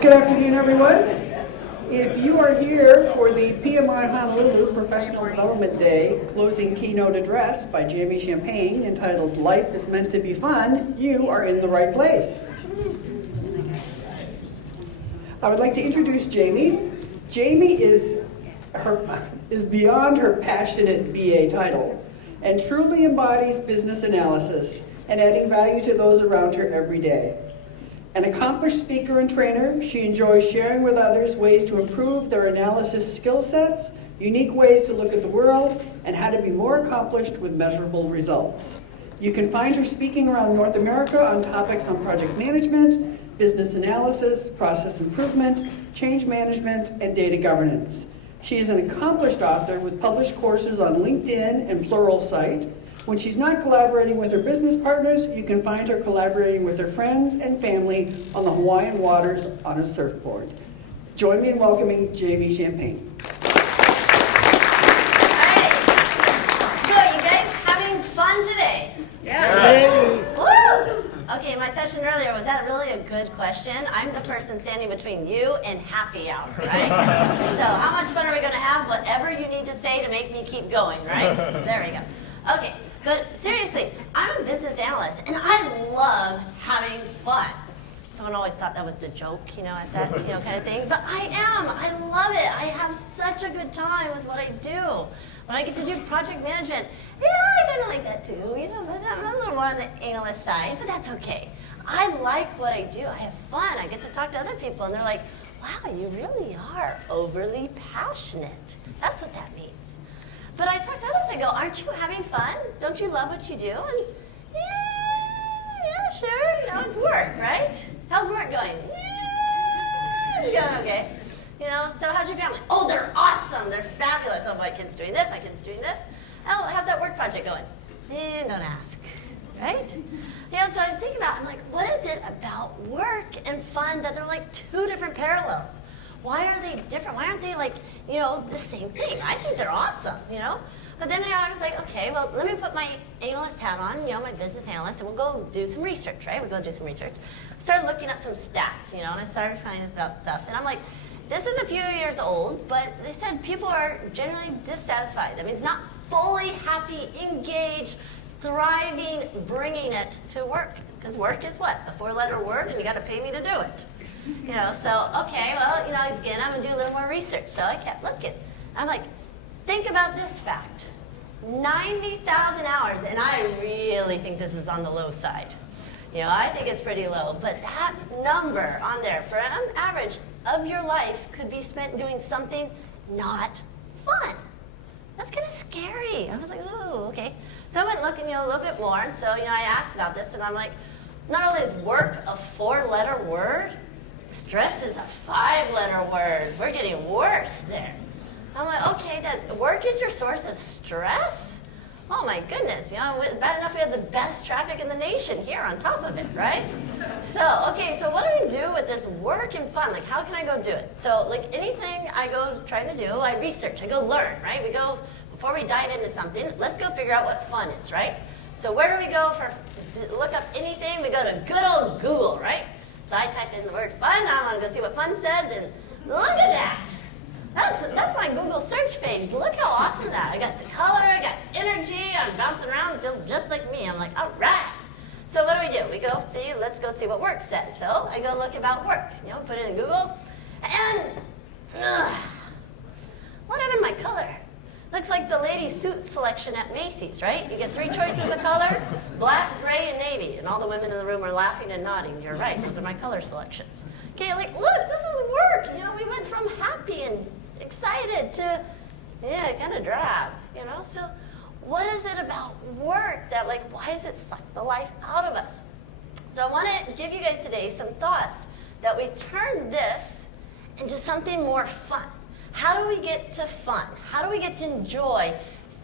Good afternoon, everyone. If you are here for the PMI Honolulu Professional Development Day closing keynote address by Jamie Champagne entitled Life is Meant to be Fun, you are in the right place. I would like to introduce Jamie. Jamie is beyond her passionate BA title and truly embodies business analysis and adding value to those around her every day. An accomplished speaker and trainer, she enjoys sharing with others ways to improve their analysis skill sets, unique ways to look at the world, and how to be more accomplished with measurable results. You can find her speaking around North America on topics on project management, business analysis, process improvement, change management, and data governance. She is an accomplished author with published courses on LinkedIn and Pluralsight. When she's not collaborating with her business partners, you can find her collaborating with her friends and family on the Hawaiian waters on a surfboard. Join me in welcoming Jamie Champagne. Hi. So, you guys having fun today? Yeah. Woo! Okay, my session earlier, was that really a good question? I'm the person standing between you and happy hour, right? So, how much fun are we going to have? Whatever you need to say to make me keep going, right? There we go. Okay. But seriously, I'm a business analyst, and I love having fun. Someone always thought that was the joke, at that, kind of thing. But I am. I love it. I have such a good time with what I do. When I get to do project management, I kind of like that too, but I'm a little more on the analyst side, but that's okay. I like what I do. I have fun. I get to talk to other people, and they're like, wow, you really are overly passionate. That's what that means. But I talk to others, I go, aren't you having fun? Don't you love what you do? And yeah, sure, it's work, right? How's work going? Yeah, it's going okay. So how's your family? Oh, they're awesome, they're fabulous. Oh, my kid's doing this, my kid's doing this. Oh, how's that work project going? Don't ask, right? So I was thinking about, I'm like, what is it about work and fun that they're like two different parallels? Why are they different? Why aren't they like, the same thing? I think they're awesome, But then I was like, okay, well, let me put my analyst hat on, my business analyst, and we'll go do some research, right? We'll go do some research. I started looking up some stats, and I started finding out stuff. And I'm like, this is a few years old, but they said people are generally dissatisfied. That means not fully happy, engaged, thriving, bringing it to work. Because work is what? A four-letter word, and you got to pay me to do it. So, okay, well, again, I'm going to do a little more research. So I kept looking. I'm like, think about this fact. 90,000 hours, and I really think this is on the low side. I think it's pretty low. But that number on there, for an average of your life, could be spent doing something not fun. That's kind of scary. I was like, ooh, okay. So I went looking a little bit more, and so, I asked about this, and I'm like, not only is work a four-letter word, stress is a 5-letter word. We're getting worse there. I'm like, okay, that work is your source of stress? Oh my goodness, bad enough we have the best traffic in the nation here on top of it, right? So, okay, so what do we do with this work and fun? Like, how can I go do it? So, like anything I go try to do, I research, I go learn, right? We go, before we dive into something, let's go figure out what fun is, right? So where do we go to look up anything? We go to good old Google, right? So I type in the word fun, I want to go see what fun says, and look at that. That's my Google search page. Look how awesome that. I got the color, I got energy, I'm bouncing around, it feels just like me. I'm like, all right. So what do? We go see, let's go see what work says. So I go look about work, put it in Google, and what happened to my color? Looks like the ladies' suit selection at Macy's, right? You get 3 choices of color, black, gray, and navy. And all the women in the room are laughing and nodding. You're right, those are my color selections. Okay, like, look, this is work. We went from happy and excited to, kind of drab, So what is it about work that, like, why does it suck the life out of us? So I want to give you guys today some thoughts that we turn this into something more fun. How do we get to fun? How do we get to enjoy,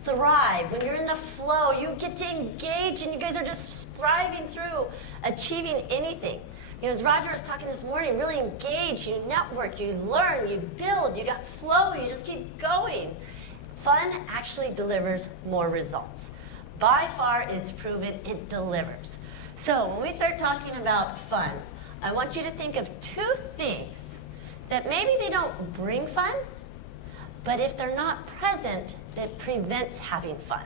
thrive? When you're in the flow, you get to engage, and you guys are just thriving through achieving anything. As Roger was talking this morning, really engage, you network, you learn, you build, you got flow, you just keep going. Fun actually delivers more results. By far, it's proven it delivers. So when we start talking about fun, I want you to think of 2 things that maybe they don't bring fun, but if they're not present, that prevents having fun.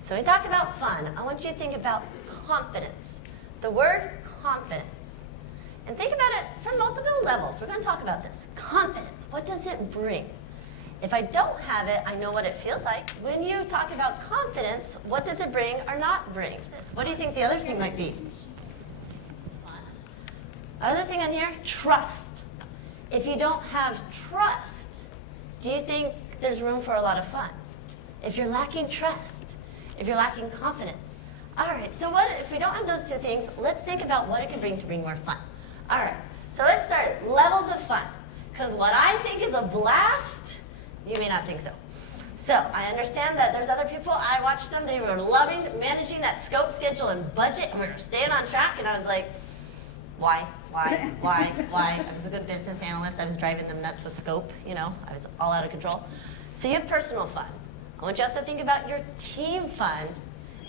So when we talk about fun, I want you to think about confidence. The word confidence. And think about it from multiple levels. We're going to talk about this. Confidence. What does it bring? If I don't have it, I know what it feels like. When you talk about confidence, what does it bring or not bring? What do you think the other thing might be? Other thing on here, trust. If you don't have trust, do you think there's room for a lot of fun? If you're lacking trust, if you're lacking confidence. All right, so what if we don't have those 2 things, let's think about what it could bring to bring more fun. All right, so let's start levels of fun. Because what I think is a blast, you may not think so. So I understand that there's other people, I watched them, they were loving managing that scope, schedule, and budget, and we were staying on track, and I was like, why? I was a good business analyst, I was driving them nuts with scope, you know, I was all out of control. So you have personal fun. I want you also to think about your team fun,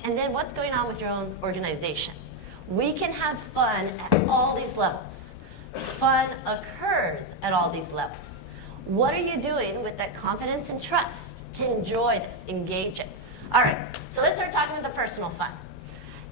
and then what's going on with your own organization. We can have fun at all these levels. Fun occurs at all these levels. What are you doing with that confidence and trust to enjoy this, engage it? All right, so let's start talking about the personal fun.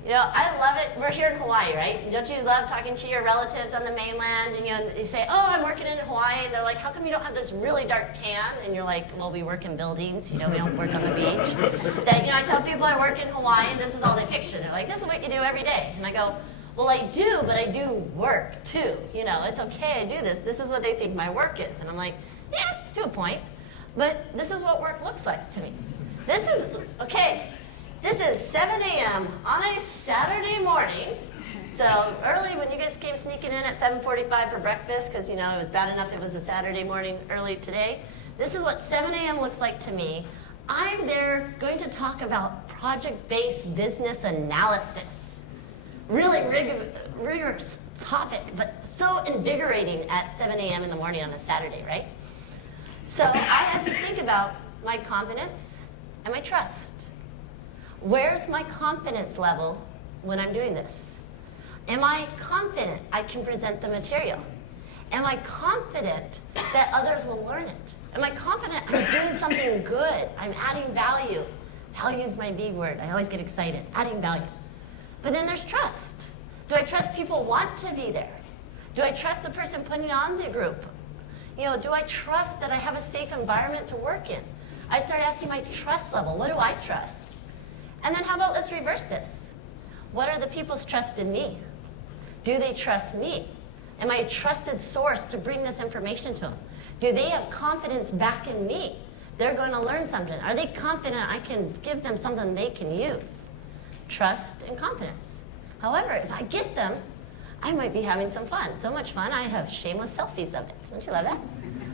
You know, I love it. We're here in Hawaii, right? Don't you love talking to your relatives on the mainland? And you say, oh, I'm working in Hawaii. And they're like, how come you don't have this really dark tan? And you're like, well, we work in buildings. You know, we don't work on the beach. Then, you know, I tell people I work in Hawaii, and this is all they picture. They're like, this is what you do every day. And I go, well, I do, but I do work too. You know, it's okay, I do this. This is what they think my work is. And I'm like, yeah, to a point. But this is what work looks like to me. This is, okay. This is 7 a.m. on a Saturday morning. So early when you guys came sneaking in at 7:45 for breakfast, because you know it was bad enough it was a Saturday morning early today. This is what 7 a.m. looks like to me. I'm there going to talk about project-based business analysis. Really rigorous topic, but so invigorating at 7 a.m. in the morning on a Saturday, right? So I had to think about my confidence and my trust. Where's my confidence level when I'm doing this? Am I confident I can present the material? Am I confident that others will learn it? Am I confident I'm doing something good? I'm adding value. Value is my big word. I always get excited. Adding value. But then there's trust. Do I trust people want to be there? Do I trust the person putting on the group? You know, do I trust that I have a safe environment to work in? I start asking my trust level. What do I trust? And then how about let's reverse this? What are the people's trust in me? Do they trust me? Am I a trusted source to bring this information to them? Do they have confidence back in me? They're going to learn something. Are they confident I can give them something they can use? Trust and confidence. However, if I get them, I might be having some fun. So much fun, I have shameless selfies of it. Don't you love that?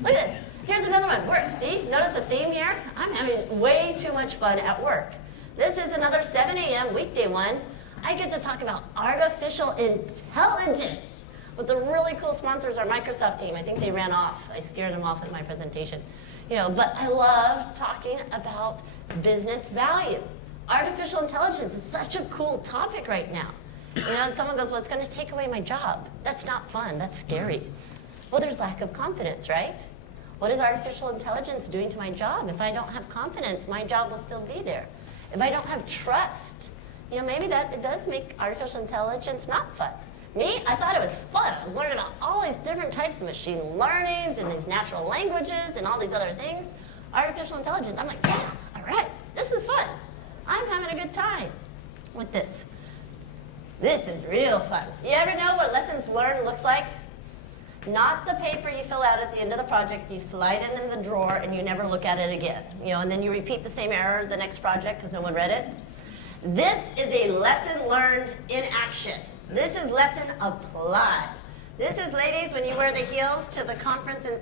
Look at this. Here's another one. Work. See? Notice the theme here? I'm having way too much fun at work. This is another 7 a.m. weekday one. I get to talk about artificial intelligence with the really cool sponsors, our Microsoft team. I think they ran off. I scared them off with my presentation. You know, but I love talking about business value. Artificial intelligence is such a cool topic right now. You know, and someone goes, well, it's going to take away my job. That's not fun. That's scary. Well, there's lack of confidence, right? What is artificial intelligence doing to my job? If I don't have confidence, my job will still be there. If I don't have trust, you know, maybe that it does make artificial intelligence not fun. Me, I thought it was fun. I was learning about all these different types of machine learnings and these natural languages and all these other things. Artificial intelligence, I'm like, yeah, all right, this is fun. I'm having a good time with this. This is real fun. You ever know what lessons learned looks like? Not the paper you fill out at the end of the project, you slide it in the drawer and you never look at it again. You know, and then you repeat the same error the next project because no one read it. This is a lesson learned in action. This is lesson applied. This is, ladies, when you wear the heels to the conference in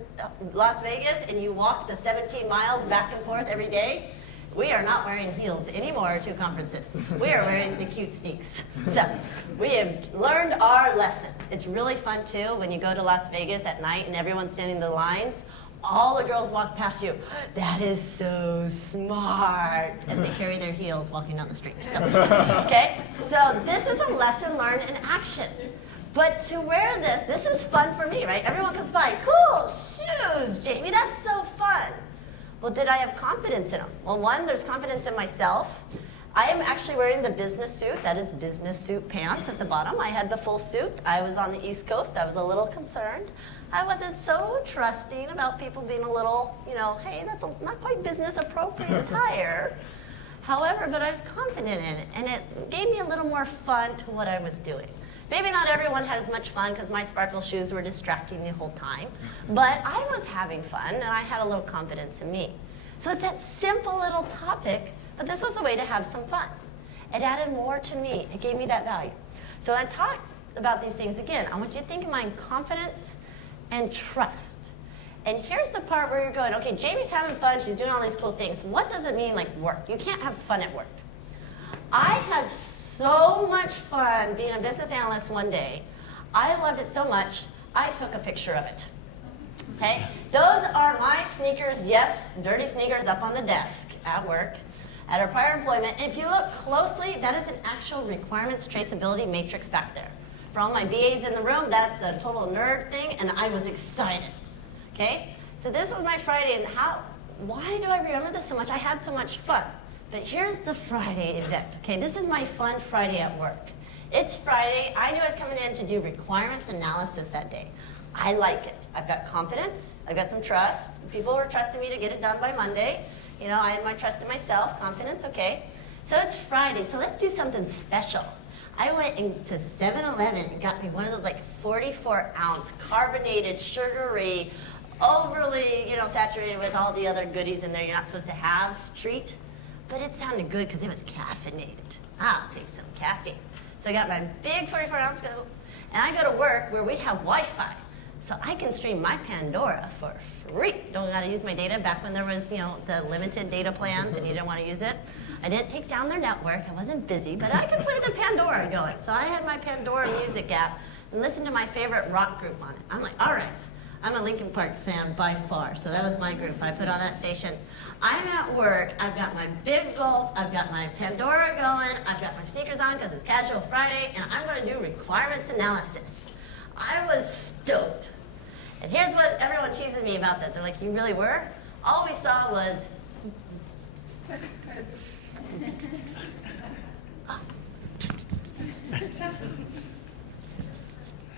Las Vegas and you walk the 17 miles back and forth every day. We are not wearing heels anymore to conferences. We are wearing the cute sneaks. So we have learned our lesson. It's really fun too when you go to Las Vegas at night and everyone's standing in the lines. All the girls walk past you. That is so smart, as they carry their heels walking down the street. So, okay, so this is a lesson learned in action. But to wear this is fun for me, right? Everyone comes by, cool shoes, Jamie, that's so fun. Well, did I have confidence in them? Well, one, there's confidence in myself. I am actually wearing the business suit. That is business suit pants at the bottom. I had the full suit. I was on the East Coast. I was a little concerned. I wasn't so trusting about people being a little, hey, that's not quite business appropriate attire. However, but I was confident in it, and it gave me a little more fun to what I was doing. Maybe not everyone had as much fun because my sparkle shoes were distracting the whole time, but I was having fun, and I had a little confidence in me. So it's that simple little topic, but this was a way to have some fun. It added more to me. It gave me that value. So I talked about these things again. I want you to think of mine confidence and trust. And here's the part where you're going, okay, Jamie's having fun. She's doing all these cool things. What does it mean like work? You can't have fun at work. I had so much fun being a business analyst one day. I loved it so much, I took a picture of it. Okay? Those are my sneakers, yes, dirty sneakers up on the desk at work, at our prior employment. And if you look closely, that is an actual requirements traceability matrix back there. For all my BAs in the room, that's the total nerd thing, and I was excited. Okay? So this was my Friday, and why do I remember this so much? I had so much fun. But here's the Friday event. Okay, this is my fun Friday at work. It's Friday. I knew I was coming in to do requirements analysis that day. I like it. I've got confidence. I've got some trust. People were trusting me to get it done by Monday. I had my trust in myself, confidence, okay. So it's Friday, so let's do something special. I went into 7-Eleven and got me one of those like 44-ounce carbonated, sugary, overly, saturated with all the other goodies in there you're not supposed to have treat. But it sounded good because it was caffeinated. I'll take some caffeine. So I got my big 44-ounce, and I go to work where we have Wi-Fi. So I can stream my Pandora for free. Don't gotta use my data back when there was, the limited data plans and you didn't want to use it. I didn't take down their network. I wasn't busy, but I could play the Pandora going. So I had my Pandora music app and listened to my favorite rock group on it. I'm like, all right. I'm a Linkin Park fan by far, so that was my group. I put on that station. I'm at work, I've got my big gulp, I've got my Pandora going, I've got my sneakers on because it's casual Friday, and I'm going to do requirements analysis. I was stoked. And here's what everyone teases me about that. They're like, you really were? All we saw was...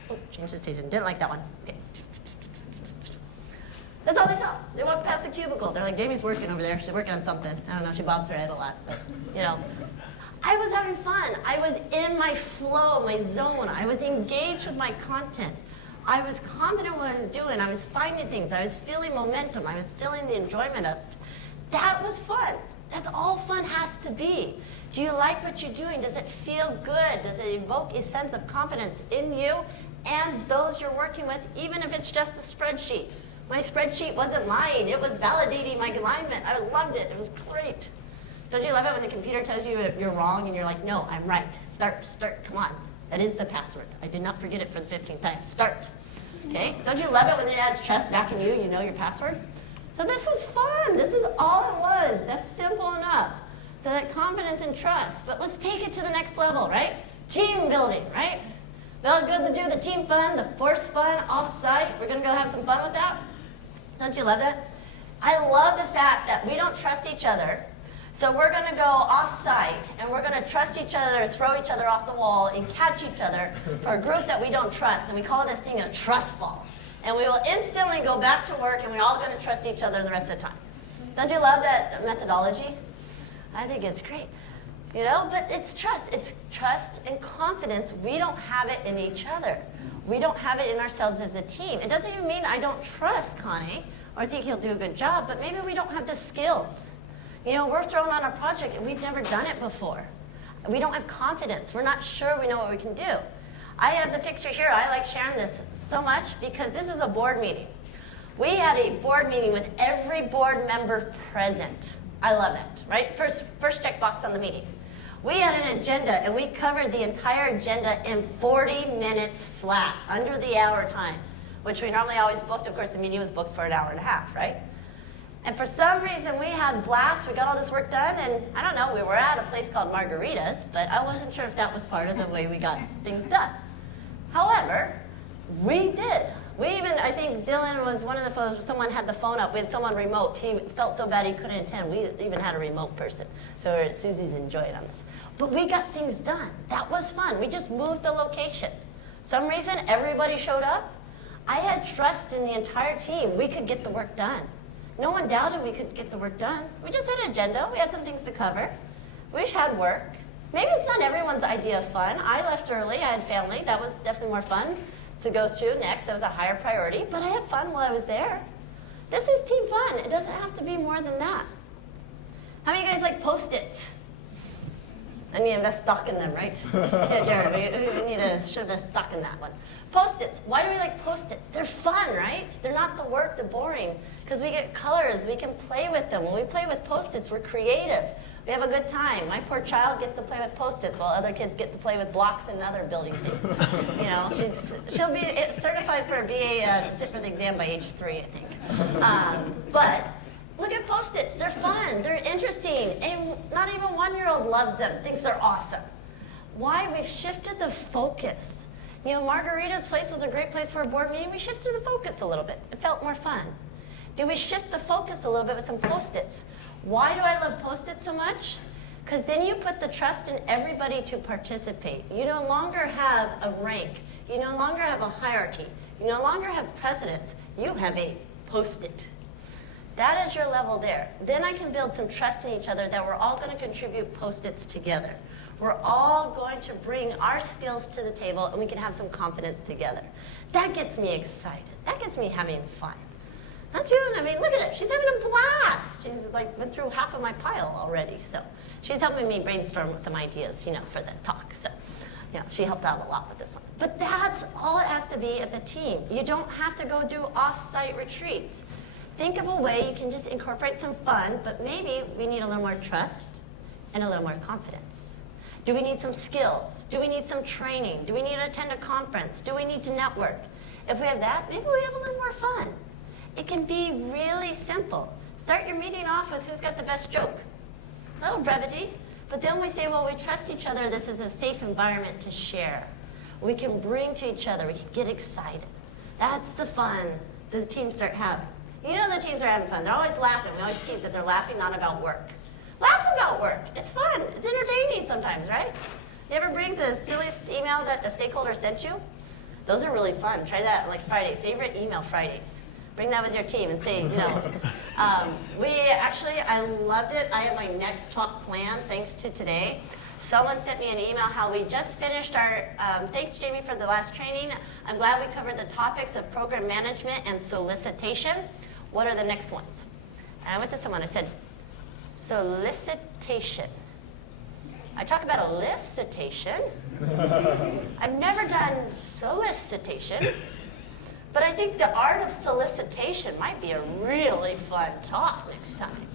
Oh, change the station. Didn't like that one. Okay. That's all they saw. They walked past the cubicle. They're like, Jamie's working over there. She's working on something. I don't know. She bobs her head a lot. But, I was having fun. I was in my flow, my zone. I was engaged with my content. I was confident in what I was doing. I was finding things. I was feeling momentum. I was feeling the enjoyment of it. That was fun. That's all fun has to be. Do you like what you're doing? Does it feel good? Does it evoke a sense of confidence in you and those you're working with, even if it's just a spreadsheet? My spreadsheet wasn't lying. It was validating my alignment. I loved it. It was great. Don't you love it when the computer tells you you're wrong and you're like, no, I'm right. Start, come on. That is the password. I did not forget it for the 15th time. Start. Okay? Don't you love it when it has trust back in you, you know your password? So this was fun. This is all it was. That's simple enough. So that confidence and trust. But let's take it to the next level, right? Team building, right? Felt good to do the team fun, the force fun, off-site. We're going to go have some fun with that. Don't you love that? I love the fact that we don't trust each other. So we're going to go off-site, and we're going to trust each other, throw each other off the wall, and catch each other for a group that we don't trust. And we call this thing a trust fall. And we will instantly go back to work, and we're all going to trust each other the rest of the time. Don't you love that methodology? I think it's great. But it's trust. It's trust and confidence. We don't have it in each other. We don't have it in ourselves as a team. It doesn't even mean I don't trust Connie or think he'll do a good job, but maybe we don't have the skills. We're thrown on a project and we've never done it before. We don't have confidence. We're not sure we know what we can do. I have the picture here. I like sharing this so much because this is a board meeting. We had a board meeting with every board member present. I love that, right? First check box on the meeting. We had an agenda, and we covered the entire agenda in 40 minutes flat, under the hour time, which we normally always booked. Of course, the meeting was booked for an hour and a half, right? And for some reason, we had blast. We got all this work done, and I don't know, we were at a place called Margaritas, but I wasn't sure if that was part of the way we got things done. However, we did. We even, I think Dylan was one of the folks, someone had the phone up. We had someone remote. He felt so bad he couldn't attend. We even had a remote person. So Susie's enjoyed on this. But we got things done. That was fun. We just moved the location. Some reason, everybody showed up. I had trust in the entire team. We could get the work done. No one doubted we could get the work done. We just had an agenda. We had some things to cover. We just had work. Maybe it's not everyone's idea of fun. I left early. I had family. That was definitely more fun to go to next. That was a higher priority, but I had fun while I was there. This is team fun. It doesn't have to be more than that. How many of you guys like Post-its? I need to invest stock in them, right? Yeah, Jared, we should invest stock in that one. Post-its. Why do we like Post-its? They're fun, right? They're not the work, they're boring. Because we get colors, we can play with them. When we play with Post-its, we're creative. We have a good time. My poor child gets to play with Post-its while other kids get to play with blocks and other building things. You know, she'll be certified for a BA to sit for the exam by age 3, I think. But look at Post-its. They're fun. They're interesting. And not even 1-year-old loves them, thinks they're awesome. Why? We've shifted the focus. You know, Margarita's place was a great place for a board meeting. We shifted the focus a little bit. It felt more fun. Did we shift the focus a little bit with some Post-its? Why do I love Post-its so much? Because then you put the trust in everybody to participate. You no longer have a rank. You no longer have a hierarchy. You no longer have precedence. You have a Post-it. That is your level there. Then I can build some trust in each other that we're all going to contribute Post-its together. We're all going to bring our skills to the table and we can have some confidence together. That gets me excited. That gets me having fun. Not you? I mean, look at it. She's having a blast. She's like been through half of my pile already. So she's helping me brainstorm some ideas, you know, for the talk. So, you know, she helped out a lot with this one. But that's all it has to be at the team. You don't have to go do off-site retreats. Think of a way you can just incorporate some fun, but maybe we need a little more trust and a little more confidence. Do we need some skills? Do we need some training? Do we need to attend a conference? Do we need to network? If we have that, maybe we have a little more fun. It can be really simple. Start your meeting off with who's got the best joke. A little brevity, but then we say, well, we trust each other. This is a safe environment to share. We can bring to each other. We can get excited. That's the fun that the teams start having. You know the teams are having fun. They're always laughing. We always tease that they're laughing not about work. Laugh about work. It's fun. It's entertaining sometimes, right? You ever bring the silliest email that a stakeholder sent you? Those are really fun. Try that like Friday. Favorite email Fridays. Bring that with your team and say, you know. I loved it. I have my next talk planned thanks to today. Someone sent me an email how we just finished our, thanks Jamie for the last training. I'm glad we covered the topics of program management and solicitation. What are the next ones? And I went to someone, I said, solicitation. I talk about elicitation. I've never done solicitation, but I think the art of solicitation might be a really fun talk next time.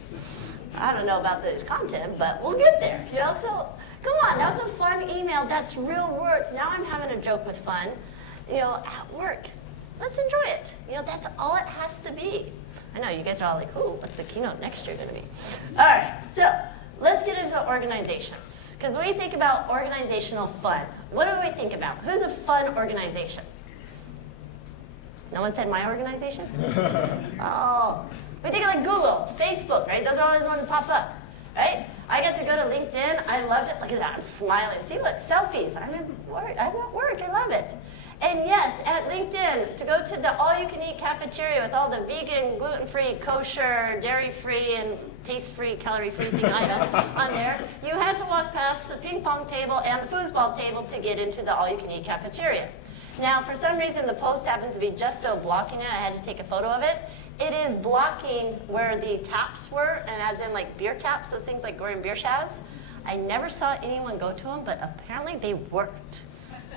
I don't know about the content, but we'll get there, you know? So come on, that was a fun email. That's real work. Now I'm having a joke with fun, you know, at work. Let's enjoy it. You know, that's all it has to be. I know you guys are all like, ooh, what's the keynote next year going to be? All right, so let's get into organizations. Because when we think about organizational fun, what do we think about? Who's a fun organization? No one said my organization? Oh, we think of like Google, Facebook, right? Those are always ones that pop up, right? I get to go to LinkedIn. I loved it. Look at that. I'm smiling. See, look, selfies. I'm at work. I love it. And yes, at LinkedIn, to go to the all-you-can-eat cafeteria with all the vegan, gluten-free, kosher, dairy-free, and taste-free, calorie-free thing on there, you had to walk past the ping pong table and the foosball table to get into the all-you-can-eat cafeteria. Now, for some reason, the post happens to be just so blocking it, I had to take a photo of it. It is blocking where the taps were, and as in like beer taps, those things like Gordon beer showers. I never saw anyone go to them, but apparently they worked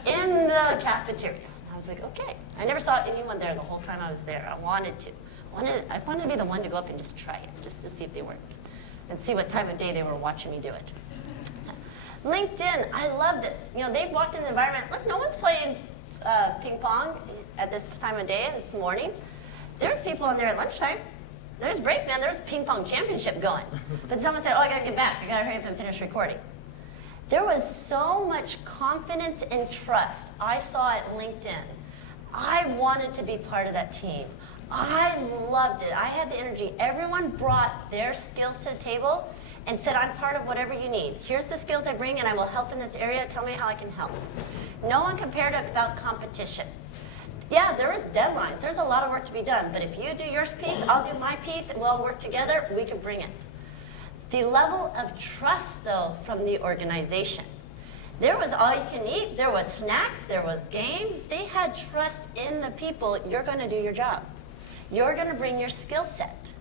in the cafeteria. I was like, okay. I never saw anyone there the whole time I was there. I wanted to. I wanted to be the one to go up and just try it, just to see if they worked, and see what time of day they were watching me do it. LinkedIn, I love this. You know, they've walked in the environment. Look, no one's playing ping pong at this time of day, this morning. There's people on there at lunchtime. There's break, man. There's a ping pong championship going. But someone said, oh, I got to get back. I got to hurry up and finish recording. There was so much confidence and trust I saw at LinkedIn. I wanted to be part of that team. I loved it. I had the energy. Everyone brought their skills to the table and said, I'm part of whatever you need. Here's the skills I bring, and I will help in this area. Tell me how I can help. No one compared about competition. Yeah, there was deadlines. There's a lot of work to be done. But if you do your piece, I'll do my piece, and we'll all work together. We can bring it. The level of trust, though, from the organization. There was all you can eat. There was snacks. There was games. They had trust in the people. You're going to do your job. You're going to bring your skill set.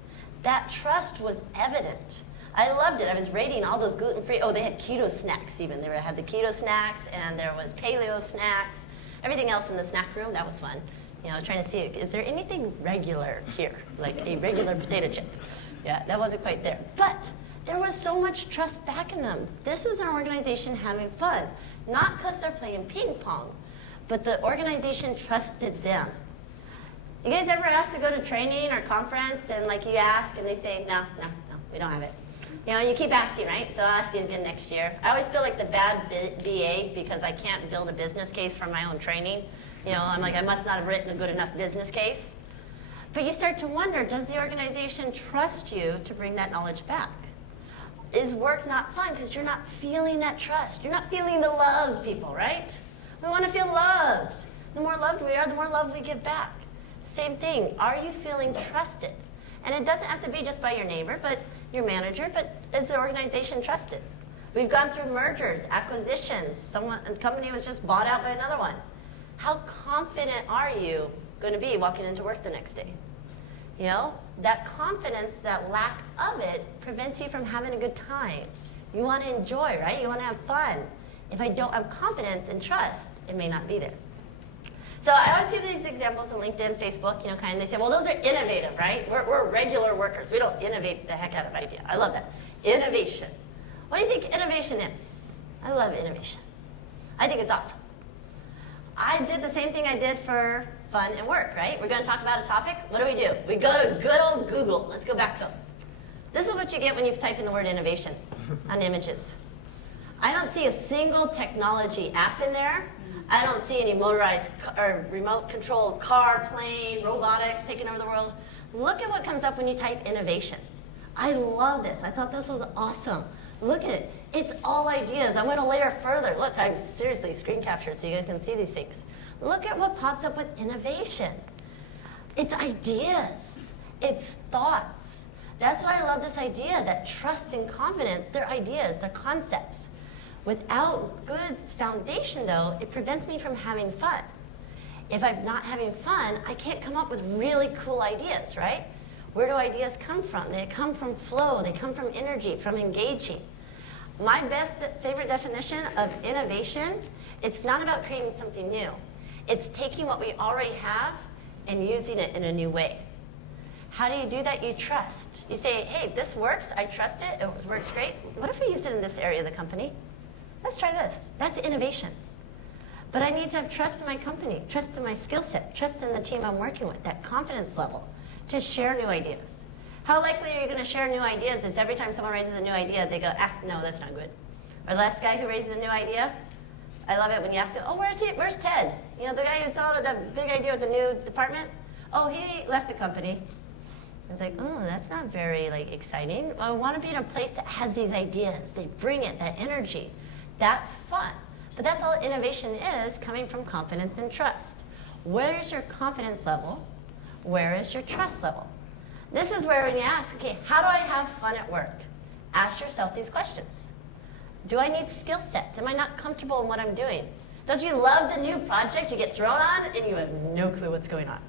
That trust was evident. I loved it. I was rating all those gluten-free. Oh, they had keto snacks even. They had the keto snacks, and there was paleo snacks. Everything else in the snack room, that was fun. You know, trying to see, is there anything regular here? Like a regular potato chip. Yeah, that wasn't quite there. But there was so much trust backing them. This is an organization having fun. Not because they're playing ping pong, but the organization trusted them. You guys ever asked to go to training or conference and like you ask and they say, no, we don't have it. You know, you keep asking, right? So I'll ask you again next year. I always feel like the bad BA because I can't build a business case from my own training. You know, I'm like, I must not have written a good enough business case. But you start to wonder, does the organization trust you to bring that knowledge back? Is work not fun because you're not feeling that trust? You're not feeling the love, people, right? We want to feel loved. The more loved we are, the more love we give back. Same thing, are you feeling trusted? And it doesn't have to be just by your neighbor, but your manager, but is the organization trusted? We've gone through mergers, acquisitions. A company was just bought out by another one. How confident are you going to be walking into work the next day? You know, that confidence, that lack of it, prevents you from having a good time. You want to enjoy, right? You want to have fun. If I don't have confidence and trust, it may not be there. So I always give these examples on LinkedIn, Facebook, you know, kind of, they say, well, those are innovative, right? We're regular workers. We don't innovate the heck out of idea. I love that. Innovation. What do you think innovation is? I love innovation. I think it's awesome. I did the same thing I did for fun and work, right? We're going to talk about a topic. What do? We go to good old Google. Let's go back to it. This is what you get when you type in the word innovation on images. I don't see a single technology app in there. I don't see any motorized or remote-controlled car, plane, robotics taking over the world. Look at what comes up when you type innovation. I love this. I thought this was awesome. Look at it. It's all ideas. I went a layer further. Look, I've seriously screen captured so you guys can see these things. Look at what pops up with innovation. It's ideas. It's thoughts. That's why I love this idea that trust and confidence, they're ideas, they're concepts. Without good foundation, though, it prevents me from having fun. If I'm not having fun, I can't come up with really cool ideas, right? Where do ideas come from? They come from flow. They come from energy, from engaging. My favorite definition of innovation, it's not about creating something new. It's taking what we already have and using it in a new way. How do you do that? You trust. You say, hey, this works. I trust it. It works great. What if we use it in this area of the company? Let's try this. That's innovation. But I need to have trust in my company, trust in my skill set, trust in the team I'm working with, that confidence level to share new ideas. How likely are you going to share new ideas if every time someone raises a new idea, they go, no, that's not good. Or the last guy who raises a new idea, I love it when you ask him, oh, where's Ted? You know, the guy who thought of the big idea with the new department? Oh, he left the company. It's like, oh, that's not very exciting. I want to be in a place that has these ideas. They bring it, that energy. That's fun. But that's all innovation is, coming from confidence and trust. Where is your confidence level? Where is your trust level? This is where when you ask, okay, how do I have fun at work? Ask yourself these questions. Do I need skill sets? Am I not comfortable in what I'm doing? Don't you love the new project you get thrown on and you have no clue what's going on?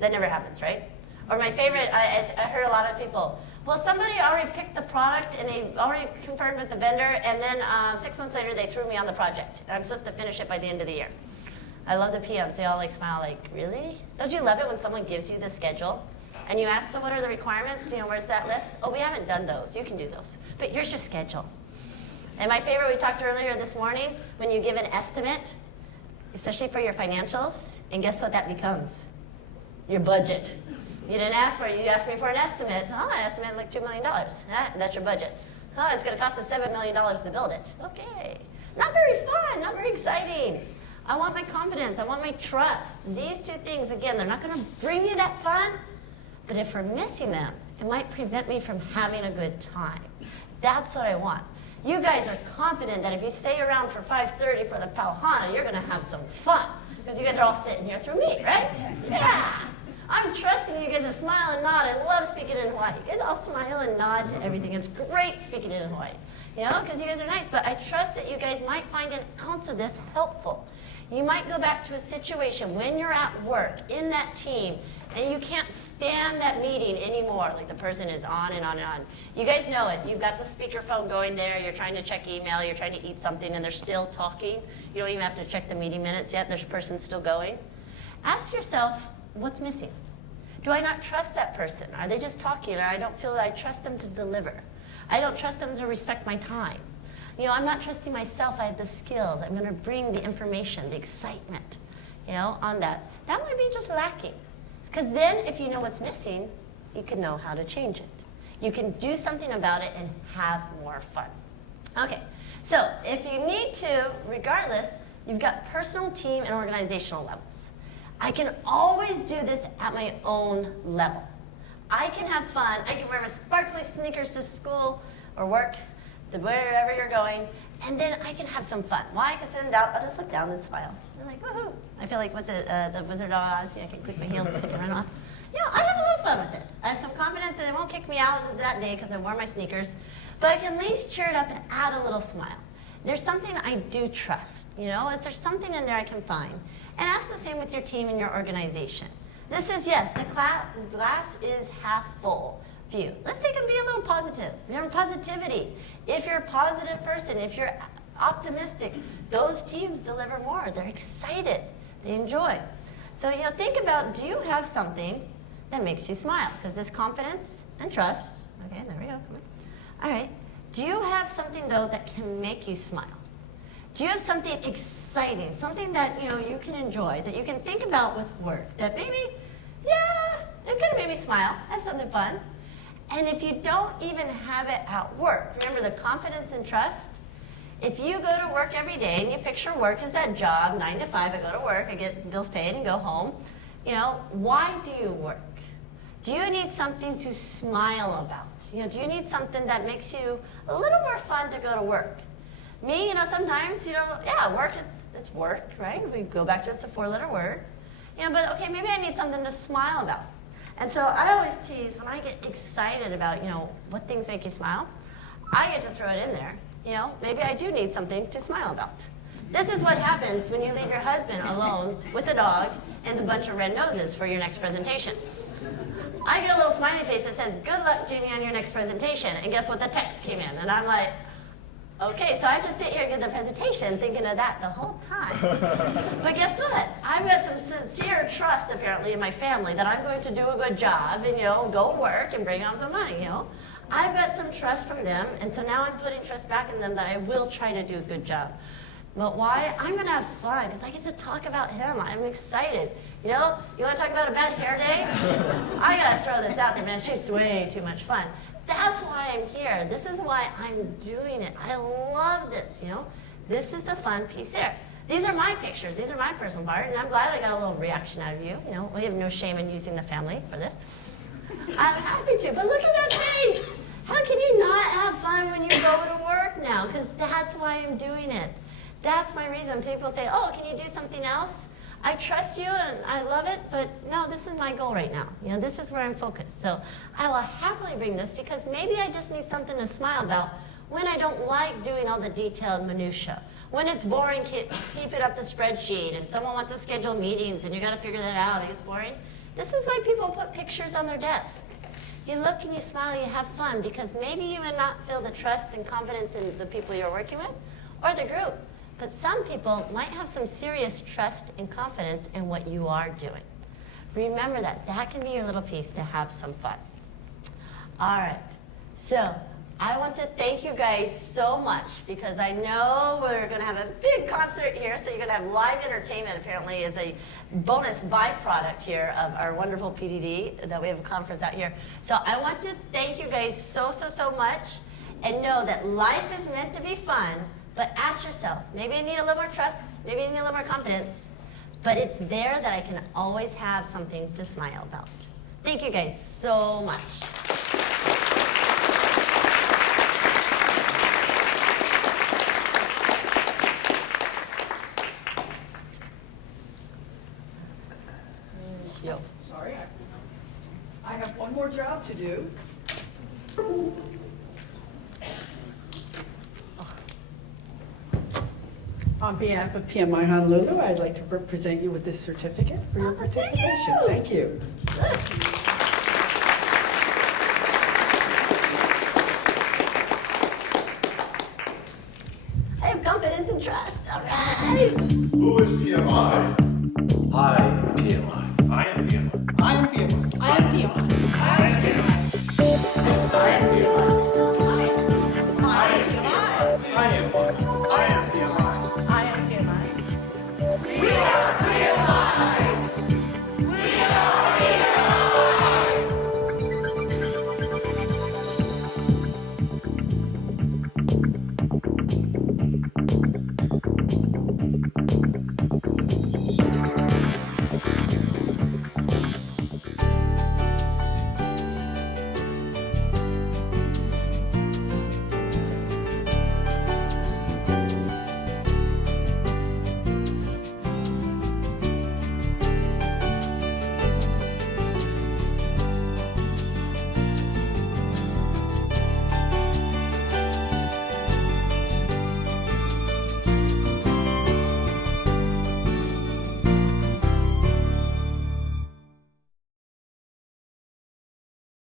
That never happens, right? Or my favorite, I heard a lot of people, well, somebody already picked the product and they already confirmed with the vendor, and then 6 months later they threw me on the project. And I'm supposed to finish it by the end of the year. I love the PMs. They all smile really? Don't you love it when someone gives you the schedule and you ask, so what are the requirements? You know, where's that list? Oh, we haven't done those. You can do those. But here's your schedule. And my favorite, we talked earlier this morning, when you give an estimate, especially for your financials, and guess what that becomes? Your budget. You didn't ask for it. You asked me for an estimate. Oh, I estimated $2 million. That's your budget. Oh, it's going to cost us $7 million to build it. Okay. Not very fun, not very exciting. I want my confidence, I want my trust. These two things, again, they're not gonna bring you that fun, but if we're missing them, it might prevent me from having a good time. That's what I want. You guys are confident that if you stay around for 5:30 for the PMIHNL, you're gonna have some fun, because you guys are all sitting here through me, right? Yeah. I'm trusting you guys are smiling and nod. I love speaking in Hawaii. You guys all smile and nod to everything. It's great speaking in Hawaii, you know, because you guys are nice. But I trust that you guys might find an ounce of this helpful. You might go back to a situation when you're at work, in that team, and you can't stand that meeting anymore. Like the person is on and on and on. You guys know it. You've got the speakerphone going there. You're trying to check email. You're trying to eat something, and they're still talking. You don't even have to check the meeting minutes yet. There's a person still going. Ask yourself, what's missing? Do I not trust that person? Are they just talking and I don't feel that I trust them to deliver? I don't trust them to respect my time. You know, I'm not trusting myself. I have the skills. I'm going to bring the information, the excitement, you know, on that. That might be just lacking. Because then if you know what's missing, you can know how to change it. You can do something about it and have more fun. Okay, so if you need to, regardless, you've got personal, team, and organizational levels. I can always do this at my own level. I can have fun. I can wear my sparkly sneakers to school or work, to wherever you're going, and then I can have some fun. Why? Because then I'll just look down and smile. I'm like, woohoo. I feel like, what's it, the Wizard of Oz? I can click my heels so I can run off. You know, I have a little fun with it. I have some confidence that it won't kick me out that day because I wore my sneakers, but I can at least cheer it up and add a little smile. There's something I do trust, you know? Is there something in there I can find? And ask the same with your team and your organization. This is, yes, the glass is half full view. Let's take and be a little positive. Remember positivity. If you're a positive person, if you're optimistic, those teams deliver more. They're excited. They enjoy. So, you know, think about, do you have something that makes you smile? Because this confidence and trust, okay, there we go, come on. All right. Do you have something, though, that can make you smile? Do you have something exciting, something that, you know, you can enjoy, that you can think about with work, that maybe, yeah, it could have made me smile, have something fun. And if you don't even have it at work, remember the confidence and trust, if you go to work every day and you picture work as that job, 9 to 5, I go to work, I get bills paid and go home, you know, why do you work? Do you need something to smile about? You know, do you need something that makes you a little more fun to go to work? Me, you know, sometimes, you know, yeah, work, it's work, right? We go back to it's a 4-letter word. You know, but okay, maybe I need something to smile about. And so I always tease, when I get excited about, you know, what things make you smile, I get to throw it in there. You know, maybe I do need something to smile about. This is what happens when you leave your husband alone with a dog and a bunch of red noses for your next presentation. I get a little smiley face that says, good luck, Jamie, on your next presentation. And guess what? The text came in. And I'm like, okay, so I have to sit here and give the presentation thinking of that the whole time. But guess what? I've got some sincere trust, apparently, in my family that I'm going to do a good job and, you know, go work and bring home some money, you know. I've got some trust from them, and so now I'm putting trust back in them that I will try to do a good job. But why? I'm going to have fun because I get to talk about him. I'm excited. You know, you want to talk about a bad hair day? I got to throw this out there, man. She's way too much fun. That's why I'm here. This is why I'm doing it. I love this, you know. This is the fun piece there. These are my pictures. These are my personal part, and I'm glad I got a little reaction out of you. You know, we have no shame in using the family for this. I'm happy to, but look at that face. How can you not have fun when you go to work now? Because that's why I'm doing it. That's my reason. People say, oh, can you do something else? I trust you and I love it, but no, this is my goal right now. You know, this is where I'm focused. So I will happily bring this because maybe I just need something to smile about when I don't like doing all the detailed minutia. When it's boring, keep it up the spreadsheet and someone wants to schedule meetings and you got to figure that out. It gets boring. This is why people put pictures on their desk. You look and you smile, you have fun because maybe you would not feel the trust and confidence in the people you're working with or the group. But some people might have some serious trust and confidence in what you are doing. Remember that. That can be your little piece to have some fun. All right. So I want to thank you guys so much because I know we're going to have a big concert here, so you're going to have live entertainment apparently as a bonus byproduct here of our wonderful PDD that we have a conference out here. So I want to thank you guys so much and know that life is meant to be fun, But ask yourself, maybe I need a little more trust, maybe I need a little more confidence, but it's there that I can always have something to smile about. Thank you guys so much. Yo. Sorry, I have one more job to do. On behalf of PMI Honolulu, I'd like to present you with this certificate for your participation. Thank you. I have confidence and trust. All right. Who is PMI? I am PMI. I am PMI. I am PMI.